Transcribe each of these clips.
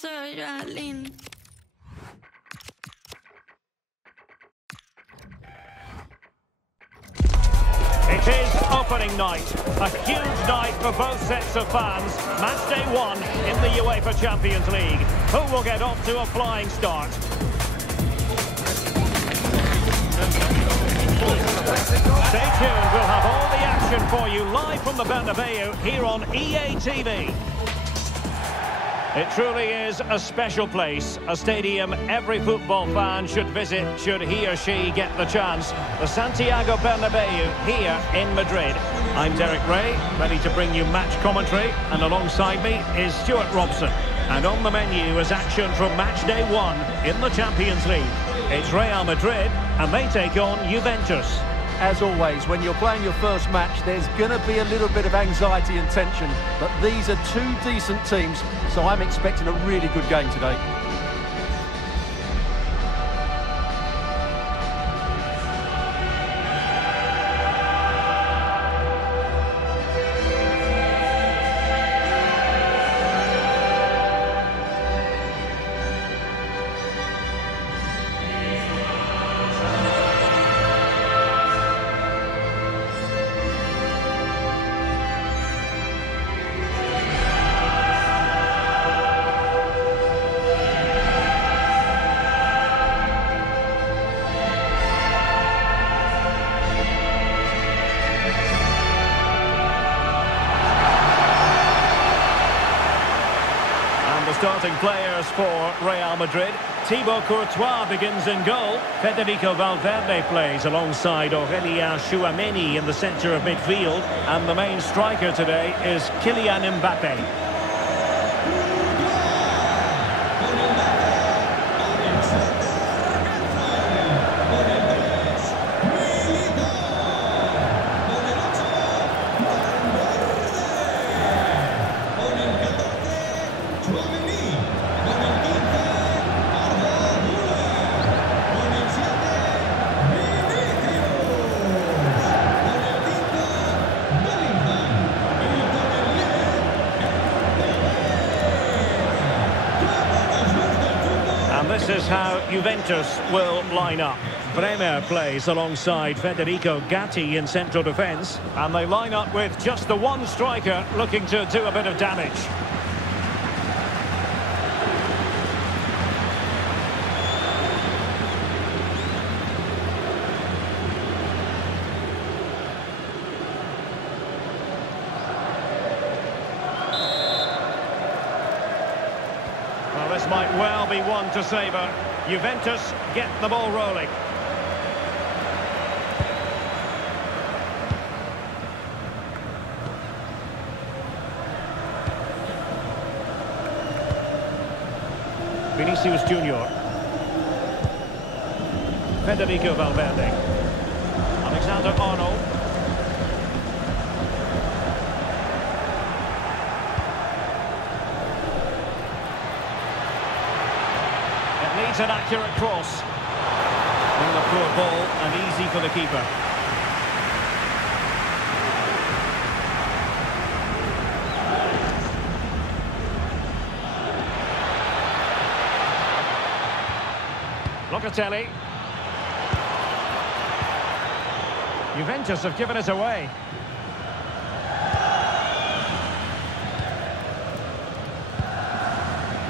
It is opening night, a huge night for both sets of fans. Match day 1 in the UEFA Champions League. Who will get off to a flying start? Stay tuned, we'll have all the action for you live from the Bernabeu here on EA TV. It truly is a special place, a stadium every football fan should visit should he or she get the chance. The Santiago Bernabeu here in Madrid. I'm Derek Ray, ready to bring you match commentary, and alongside me is Stuart Robson. And on the menu is action from match day 1 in the Champions League. It's Real Madrid, and they take on Juventus. As always, when you're playing your first match, there's going to be a little bit of anxiety and tension. But these are two decent teams, so I'm expecting a really good game today. Starting players for Real Madrid. Thibaut Courtois begins in goal. Federico Valverde plays alongside Aurélien Tchouaméni in the centre of midfield. And the main striker today is Kylian Mbappé. This is how Juventus will line up. Bremer plays alongside Federico Gatti in central defence. And they line up with just the one striker looking to do a bit of damage. This might well be one to savour. Juventus get the ball rolling. Vinicius Junior. Federico Valverde. Alexander-Arnold. Needs an accurate cross. Well, a poor ball and easy for the keeper. Locatelli. Juventus have given it away.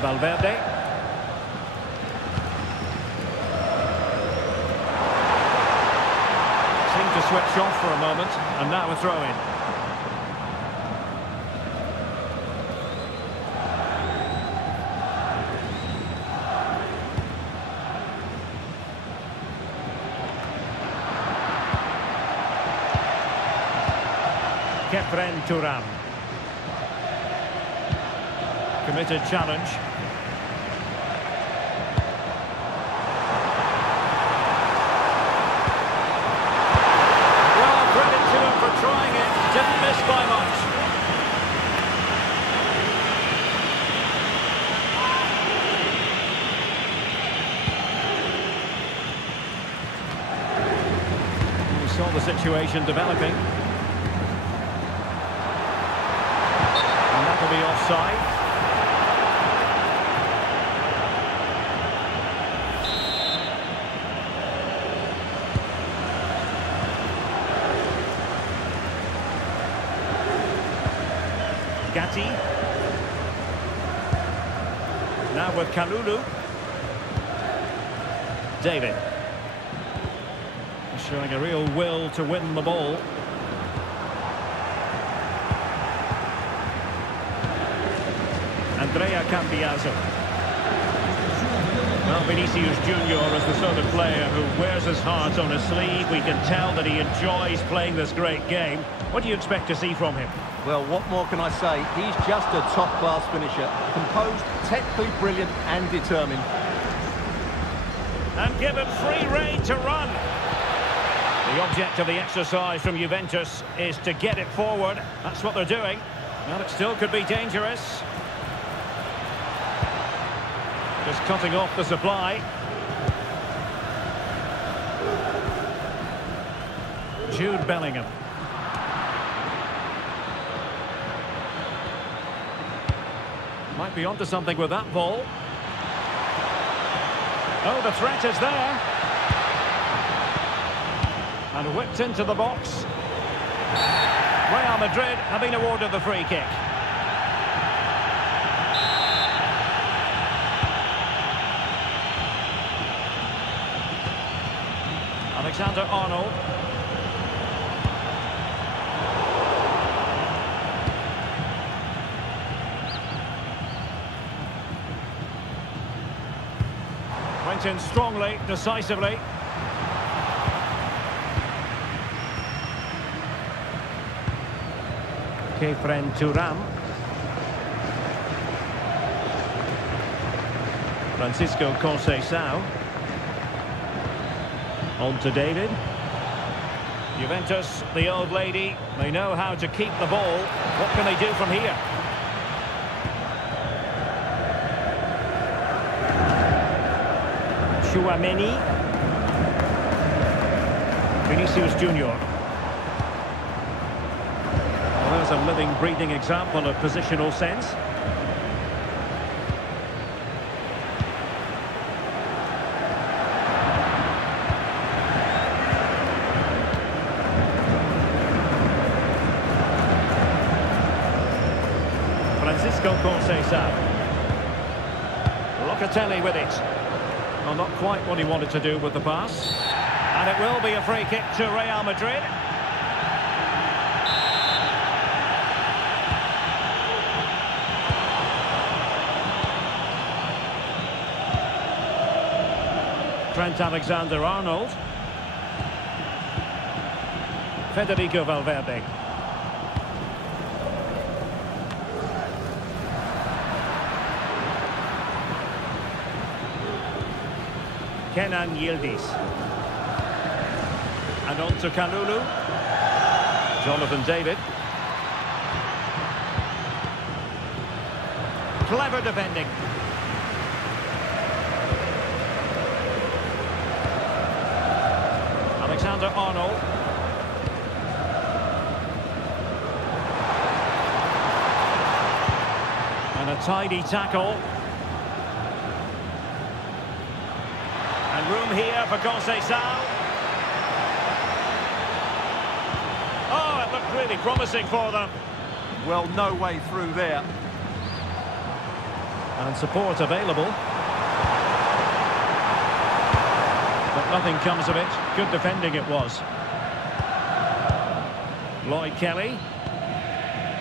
Valverde. To switch off for a moment, and now a throw-in. Kefren Turam. Committed challenge. Trying it, didn't miss by much. We saw the situation developing. And that'll be offside. Ability. Now with Kalulu. David. Showing a real will to win the ball. Andrea Cambiaso. Well, Vinicius Junior is the sort of player who wears his heart on his sleeve. We can tell that he enjoys playing this great game. What do you expect to see from him? Well, what more can I say? He's just a top-class finisher. Composed, technically brilliant and determined. And given free rein to run. The object of the exercise from Juventus is to get it forward. That's what they're doing. Well, it still could be dangerous. Just cutting off the supply. Jude Bellingham. Might be onto something with that ball. Oh, the threat is there. And whipped into the box. Real Madrid have been awarded the free kick. Alexander-Arnold. Went in strongly, decisively. Kefren Turam. Francisco Conceição. On to David. Juventus, the old lady, they know how to keep the ball. What can they do from here? Chouameni. Vinicius Junior. Well, there's a living, breathing example of positional sense. Francisco Conceição. Locatelli with it. Well, not quite what he wanted to do with the pass. And it will be a free kick to Real Madrid. Trent Alexander-Arnold. Federico Valverde. Kenan Yildiz. And on to Kalulu. Jonathan David. Clever defending. Alexander-Arnold. And a tidy tackle. And room here for Conceição. Oh, it looked really promising for them. Well, no way through there. And support available. But nothing comes of it. Good defending it was. Lloyd Kelly.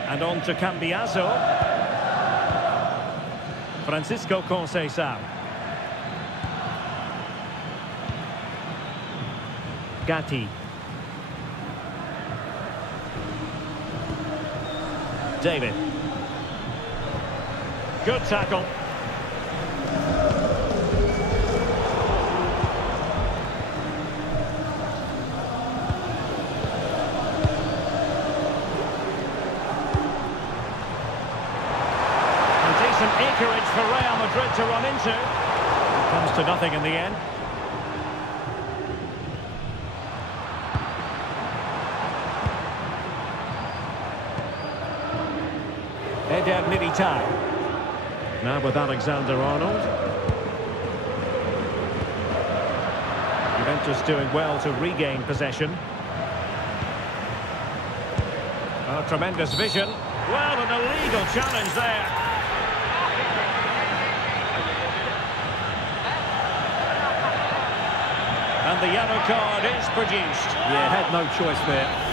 And on to Cambiaso. Francisco Conceição. Gatti. David. Good tackle. And decent acreage for Real Madrid to run into. It comes to nothing in the end. Eder Militao. Now with Alexander-Arnold. Juventus doing well to regain possession. Oh, tremendous vision. Well, an illegal challenge there. And the yellow card is produced. Yeah, had no choice there.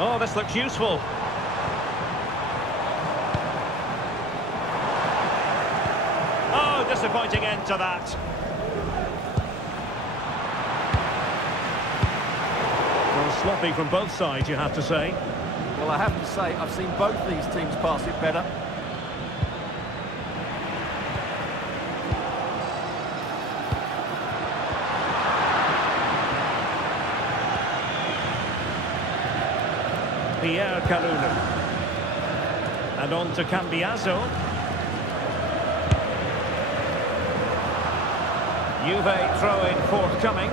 Oh, this looks useful. Oh, disappointing end to that. Well, sloppy from both sides, you have to say. Well, I have to say, I've seen both these teams pass it better. Pierre Kalulu. And on to Cambiaso. Juve throw-in forthcoming.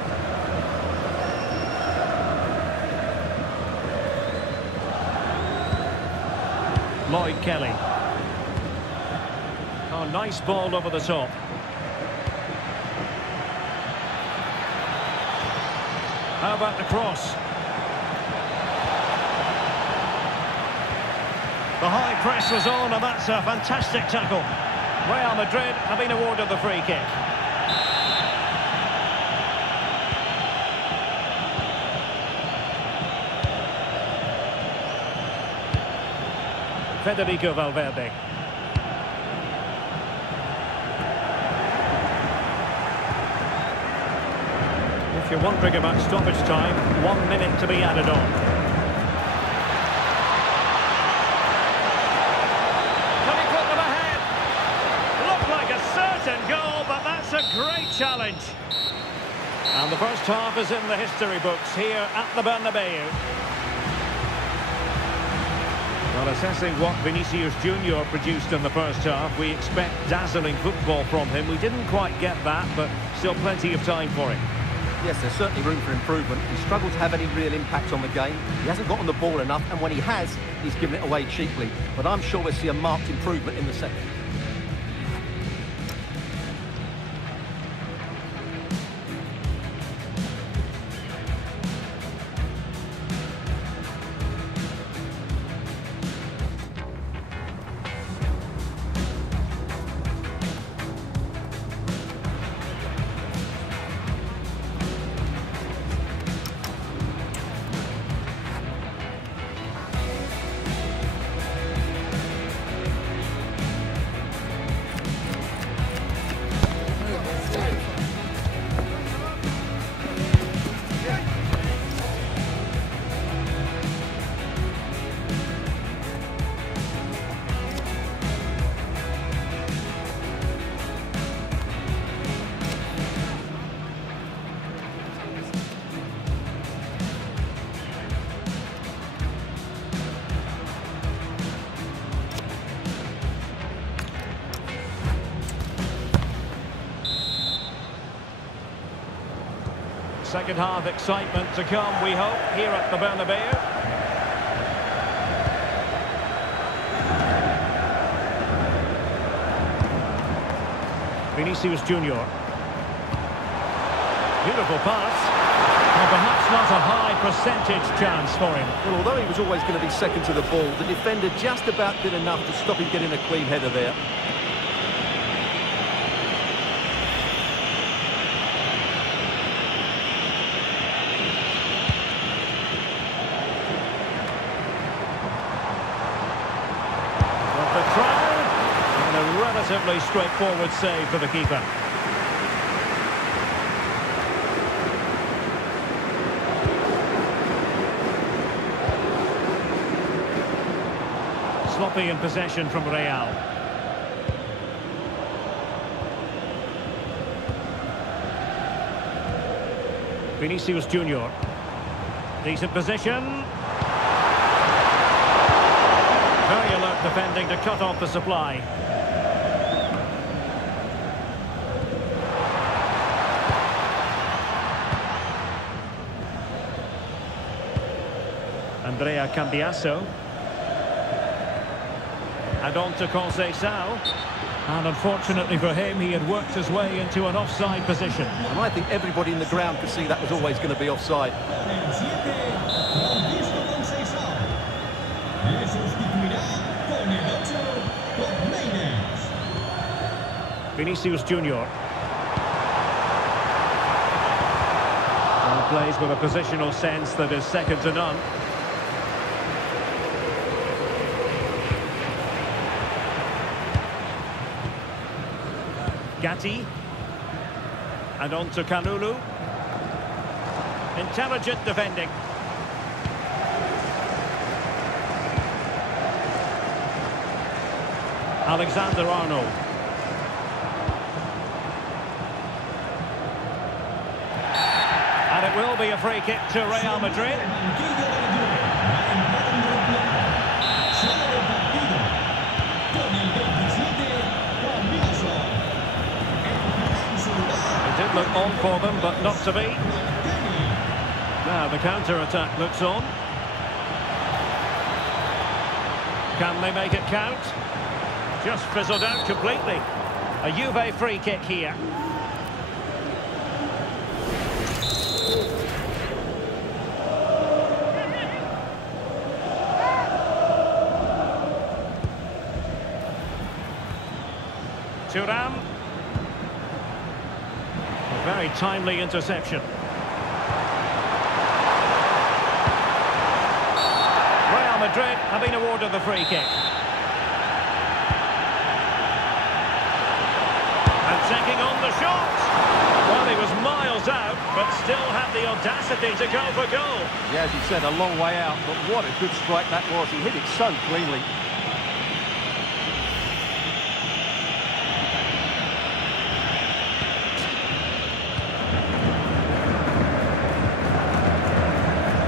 Lloyd Kelly. Oh, nice ball over the top. How about the cross? The high press was on, and that's a fantastic tackle. Real Madrid have been awarded the free kick. Federico Valverde. If you're wondering about stoppage time, 1 minute to be added on. Can he put them ahead? Looked like a certain goal, but that's a great challenge. And the first half is in the history books here at the Bernabeu. Well, assessing what Vinicius Junior produced in the first half, we expect dazzling football from him. We didn't quite get that, but still plenty of time for him. Yes, there's certainly room for improvement. He struggled to have any real impact on the game. He hasn't got on the ball enough, and when he has, he's given it away cheaply. But I'm sure we'll see a marked improvement in the second. Second half excitement to come, we hope, here at the Bernabeu. Vinicius Junior. Beautiful pass. And perhaps not a high percentage chance for him. Well, although he was always going to be second to the ball, the defender just about did enough to stop him getting a clean header there. Relatively straightforward save for the keeper. Sloppy in possession from Real. Vinicius Junior. Decent position. Very alert defending to cut off the supply. Andrea Cambiasso. And on to Conceição. And unfortunately for him, he had worked his way into an offside position. And I think everybody in the ground could see that was always going to be offside. Vinicius Junior. And plays with a positional sense that is second to none. Gatti. And on to Kalulu. Intelligent defending. Alexander-Arnold. And it will be a free kick to Real Madrid. It did look on for them, but not to be. Now the counter-attack looks on. Can they make it count? Just fizzled out completely. A Juve free kick here. Thuram. A very timely interception. Real Madrid have been awarded the free kick. And taking on the shot. Well, he was miles out, but still had the audacity to go for goal. Yeah, as you said, a long way out, but what a good strike that was. He hit it so cleanly.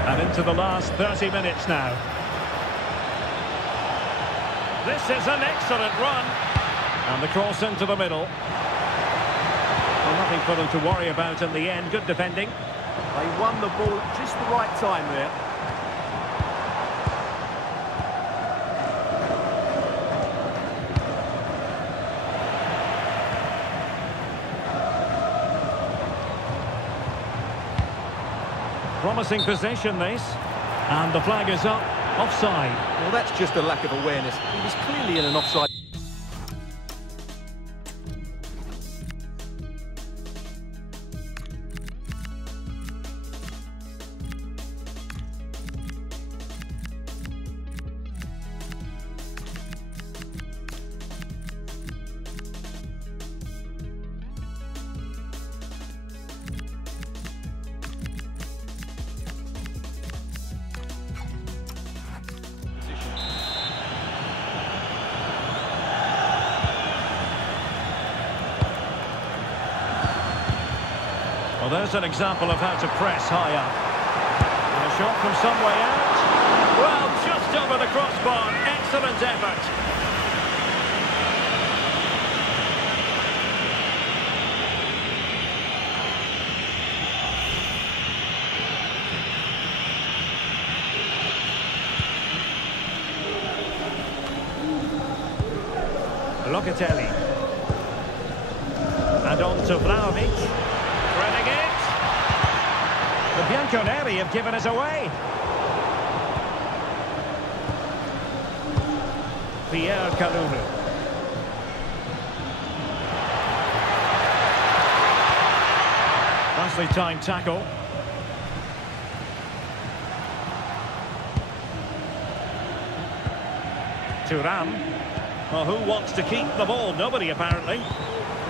And into the last 30 minutes now. This is an excellent run. And the cross into the middle. Well, nothing for them to worry about in the end. Good defending. They won the ball at just the right time there. Promising possession, this. And the flag is up. Offside. Well, that's just a lack of awareness. He was clearly in an offside. Well, there's an example of how to press high up. And a shot from some way out. Well, just over the crossbar. Excellent effort. Locatelli. And on to Vlahovic. Threading it. The Bianconeri have given us away. Pierre Kalulu. Nicely timed tackle. Thuram. Well, who wants to keep the ball? Nobody, apparently.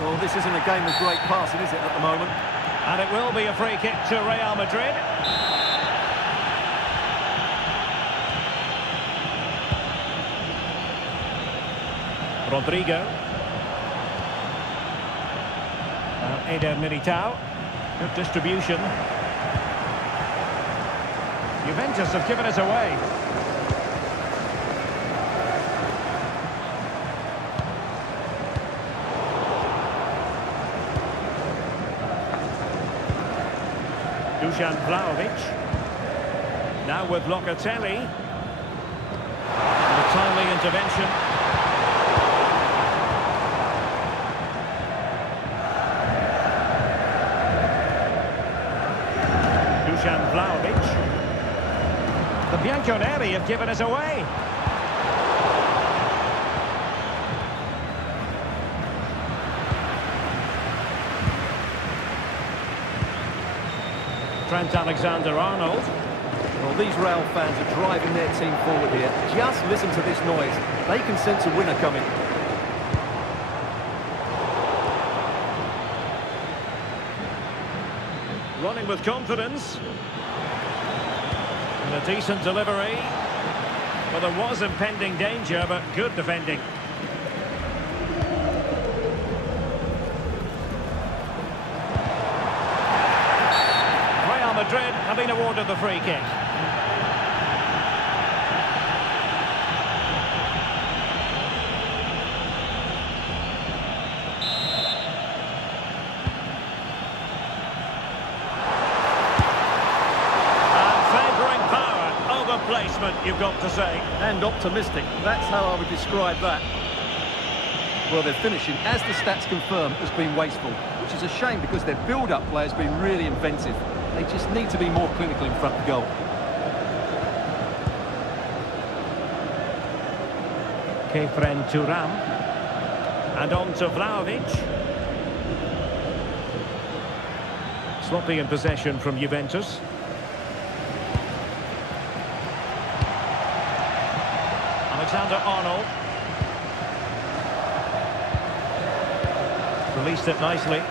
Well, this isn't a game of great passing, is it, at the moment? And it will be a free kick to Real Madrid. Rodrigo. Eder Militao. Good distribution. Juventus have given us away. Dusan Vlahovic. Now with Locatelli. And a timely intervention. The Bianconeri have given us away. Trent Alexander-Arnold. Well, these Real fans are driving their team forward here. Just listen to this noise. They can sense a winner coming. Running with confidence. And a decent delivery. Well, there was impending danger, but good defending. Real Madrid have been awarded the free kick. Placement, you've got to say. And optimistic. That's how I would describe that. Well, their finishing, as the stats confirm, has been wasteful, which is a shame because their build-up play has been really inventive. They just need to be more clinical in front of goal. Kefren Turam. And on to Vlahovic. Sloppy in possession from Juventus. Alexander-Arnold. Released it nicely.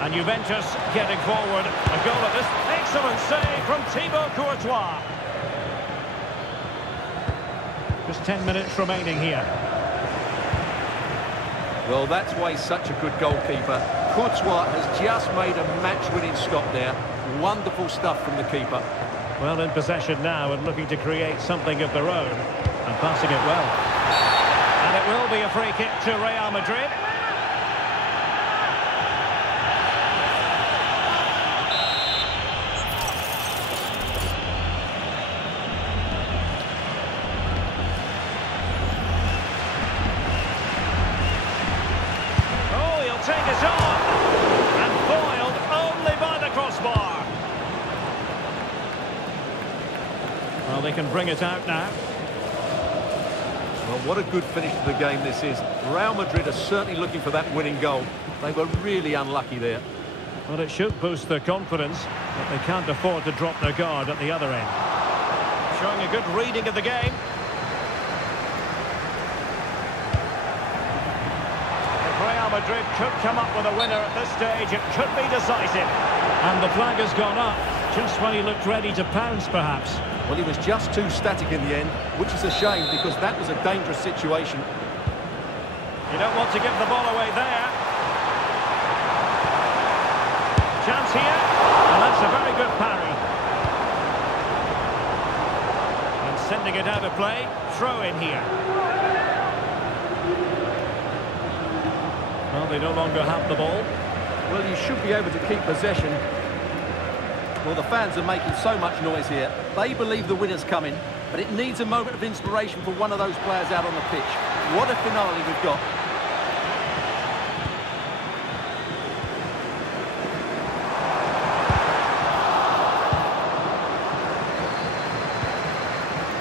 And Juventus getting forward. A goal at this. Excellent save from Thibaut Courtois. Just 10 minutes remaining here. Well, that's why he's such a good goalkeeper. Courtois has just made a match-winning stop there. Wonderful stuff from the keeper. Well, in possession now and looking to create something of their own. And passing it well. And it will be a free kick to Real Madrid. Oh, he'll take it on. And foiled only by the crossbar. Well, they can bring it out now. Well, what a good finish to the game this is. Real Madrid are certainly looking for that winning goal. They were really unlucky there. Well, it should boost their confidence, but they can't afford to drop their guard at the other end. Showing a good reading of the game. If Real Madrid could come up with a winner at this stage, it could be decisive. And the flag has gone up, just when he looked ready to pounce, perhaps. Well, he was just too static in the end, which is a shame because that was a dangerous situation. You don't want to give the ball away there. Chance here, and that's a very good parry. And sending it out of play, throw in here. Well, they no longer have the ball. Well, you should be able to keep possession. Well, the fans are making so much noise here. They believe the winner's coming, but it needs a moment of inspiration for one of those players out on the pitch. What a finale we've got.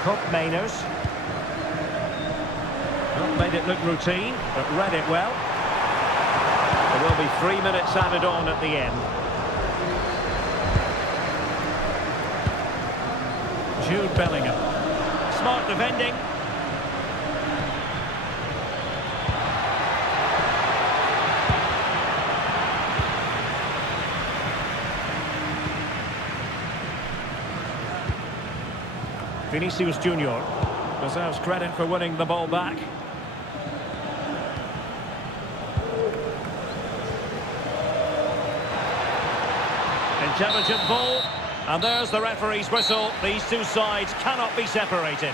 Cup Mainers. Not made it look routine, but read it well. There will be 3 minutes added on at the end. Jude Bellingham. Smart defending. Vinicius Junior deserves credit for winning the ball back. Intelligent ball. And there's the referee's whistle. These two sides cannot be separated.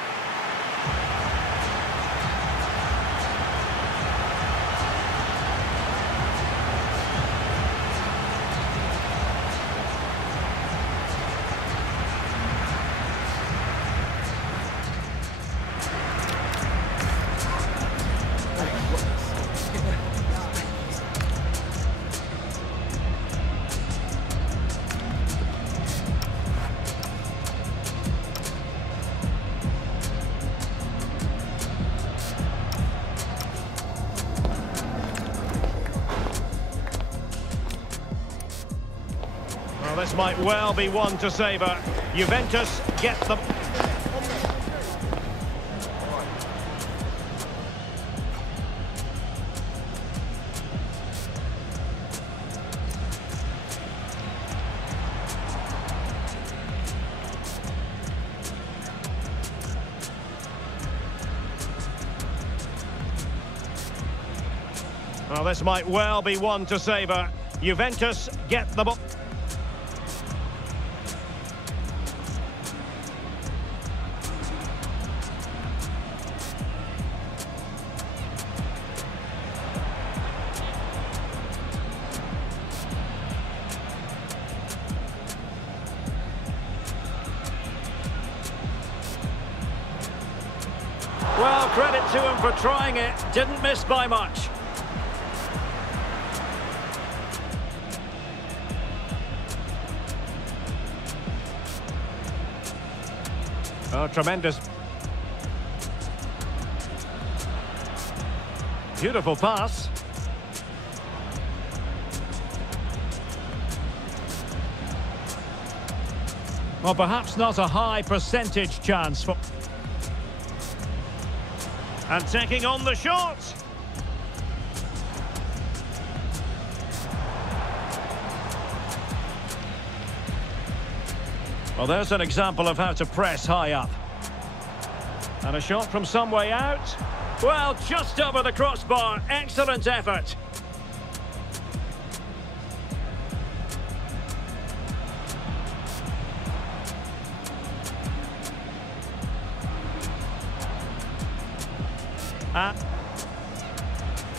Well, this might well be one to savour. Juventus get the... Well, this might well be one to savour. Juventus get the ball. Well, credit to him for trying it. Didn't miss by much. Oh, tremendous. Beautiful pass. Well, perhaps not a high percentage chance for... And taking on the shot. Well, there's an example of how to press high up. And a shot from some way out. Well, just over the crossbar. Excellent effort.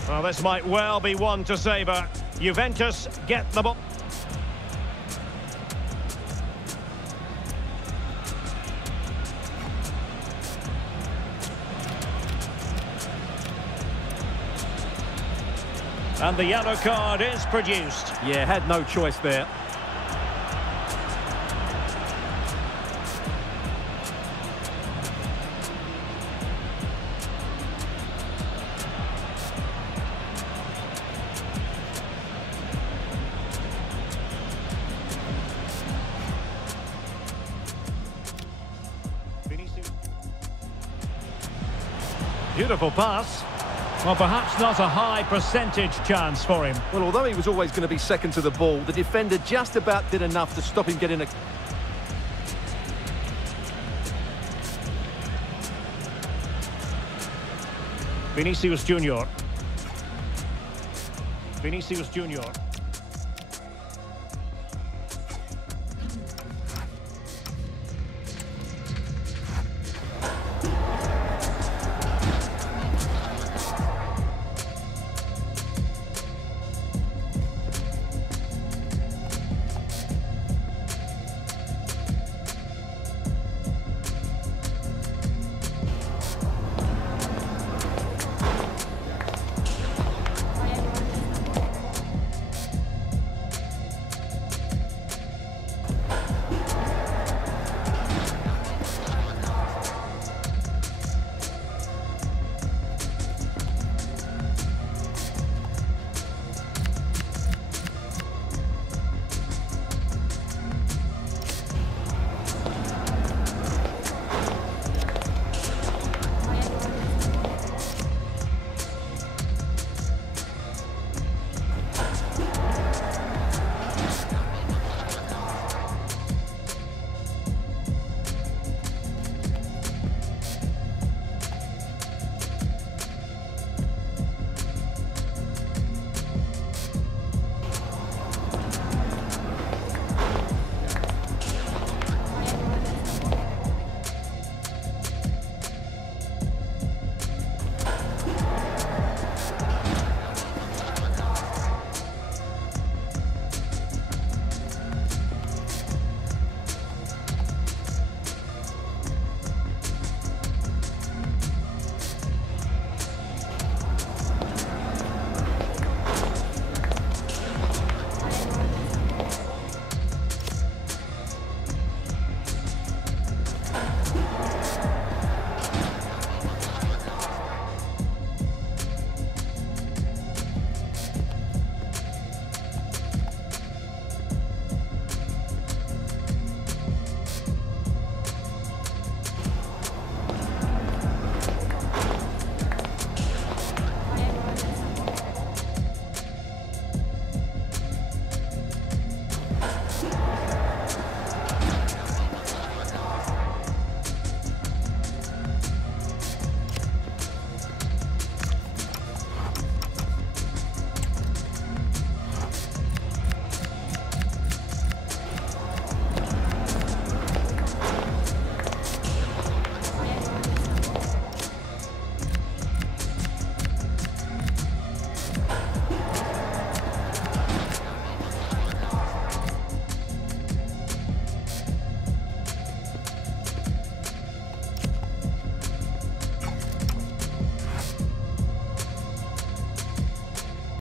Well, this might well be one to savour. Juventus get the ball. And the yellow card is produced. Yeah, had no choice there. Beautiful pass. Well, perhaps not a high percentage chance for him. Well, although he was always going to be second to the ball, the defender just about did enough to stop him getting a... Vinicius Junior. Vinicius Junior.